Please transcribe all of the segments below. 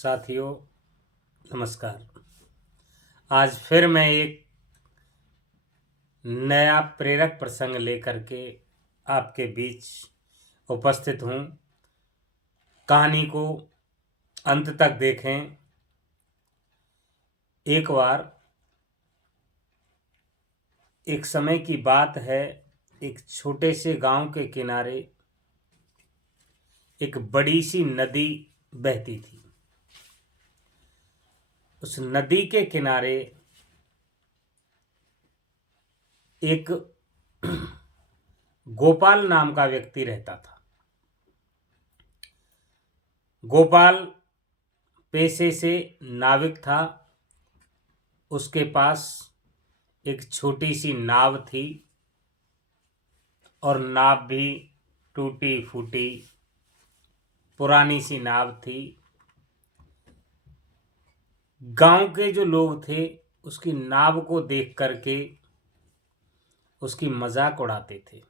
साथियों नमस्कार। आज फिर मैं एक नया प्रेरक प्रसंग लेकर के आपके बीच उपस्थित हूँ। कहानी को अंत तक देखें। एक बार एक समय की बात है, एक छोटे से गांव के किनारे एक बड़ी सी नदी बहती थी। उस नदी के किनारे एक गोपाल नाम का व्यक्ति रहता था। गोपाल पेशे से नाविक था। उसके पास एक छोटी सी नाव थी और नाव भी टूटी फूटी पुरानी सी नाव थी। गांव के जो लोग थे उसकी नाव को देख करके उसकी मजाक उड़ाते थे,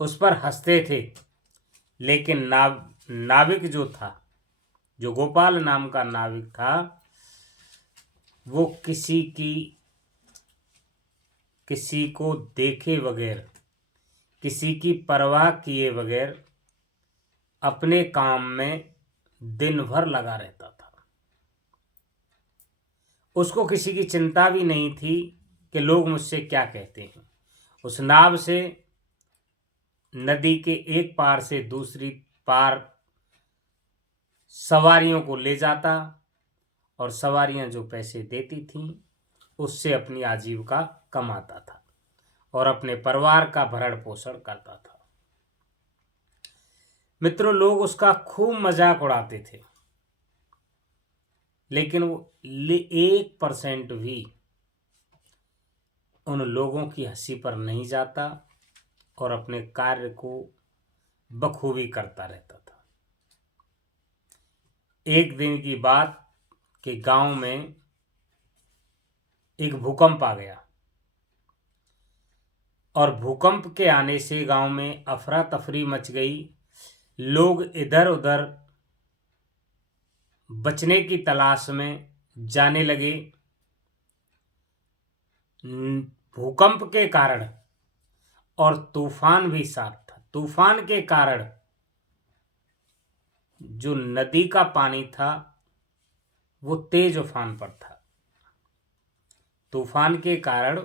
उस पर हंसते थे। लेकिन नाविक जो था, जो गोपाल नाम का नाविक था, वो किसी को देखे बगैर, किसी की परवाह किए बगैर अपने काम में दिन भर लगा रहता था। उसको किसी की चिंता भी नहीं थी कि लोग मुझसे क्या कहते हैं। उस नाव से नदी के एक पार से दूसरी पार सवारियों को ले जाता और सवारियां जो पैसे देती थीं उससे अपनी आजीविका कमाता था और अपने परिवार का भरण पोषण करता था। मित्रों, लोग उसका खूब मजाक उड़ाते थे, लेकिन वो 1% भी उन लोगों की हंसी पर नहीं जाता और अपने कार्य को बखूबी करता रहता था। एक दिन की बात कि गांव में एक भूकंप आ गया और भूकंप के आने से गांव में अफरा तफरी मच गई। लोग इधर उधर बचने की तलाश में जाने लगे। भूकंप के कारण और तूफान भी साथ था। तूफान के कारण जो नदी का पानी था वो तेज उफान पर था। तूफान के कारण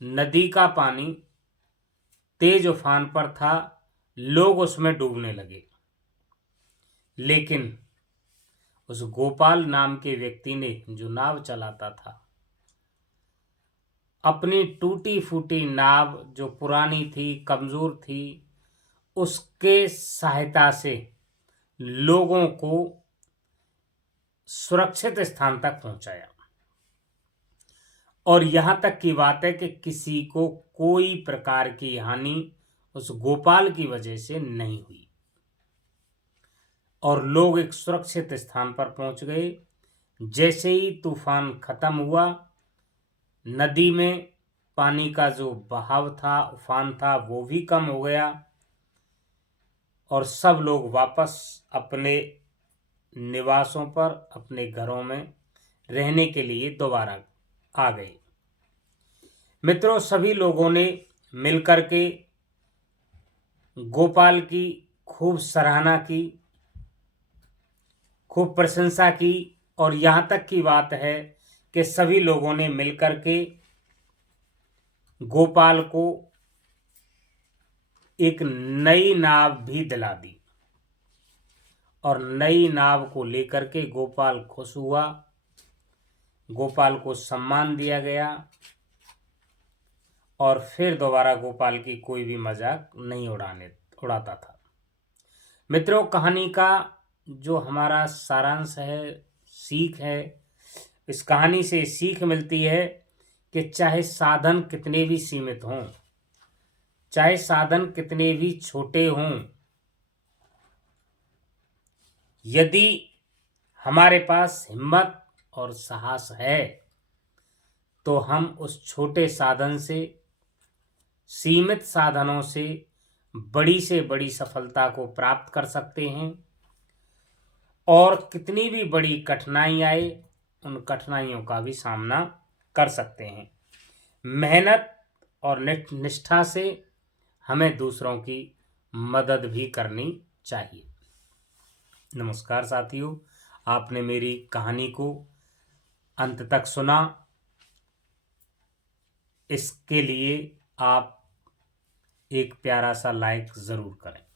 नदी का पानी तेज उफान पर था। लोग उसमें डूबने लगे। लेकिन उस गोपाल नाम के व्यक्ति ने, जो नाव चलाता था, अपनी टूटी फूटी नाव जो पुरानी थी, कमजोर थी, उसके सहायता से लोगों को सुरक्षित स्थान तक पहुंचाया। और यहां तक की बात है कि किसी को कोई प्रकार की हानि उस गोपाल की वजह से नहीं हुई और लोग एक सुरक्षित स्थान पर पहुंच गए। जैसे ही तूफान खत्म हुआ, नदी में पानी का जो बहाव था, उफान था, वो भी कम हो गया और सब लोग वापस अपने निवासों पर, अपने घरों में रहने के लिए दोबारा आ गए। मित्रों, सभी लोगों ने मिलकर के गोपाल की खूब सराहना की, खूब प्रशंसा की और यहाँ तक की बात है कि सभी लोगों ने मिलकर के गोपाल को एक नई नाव भी दिला दी और नई नाव को लेकर के गोपाल खुश हुआ। गोपाल को सम्मान दिया गया और फिर दोबारा गोपाल की कोई भी मजाक नहीं उड़ाता था। मित्रों, कहानी का जो हमारा सारांश है, सीख है, इस कहानी से सीख मिलती है कि चाहे साधन कितने भी सीमित हों, चाहे साधन कितने भी छोटे हों, यदि हमारे पास हिम्मत और साहस है तो हम उस छोटे साधन से, सीमित साधनों से बड़ी से बड़ी सफलता को प्राप्त कर सकते हैं। और कितनी भी बड़ी कठिनाई आए उन कठिनाइयों का भी सामना कर सकते हैं। मेहनत और निष्ठा से हमें दूसरों की मदद भी करनी चाहिए। नमस्कार साथियों, आपने मेरी कहानी को अंत तक सुना, इसके लिए आप एक प्यारा सा लाइक ज़रूर करें।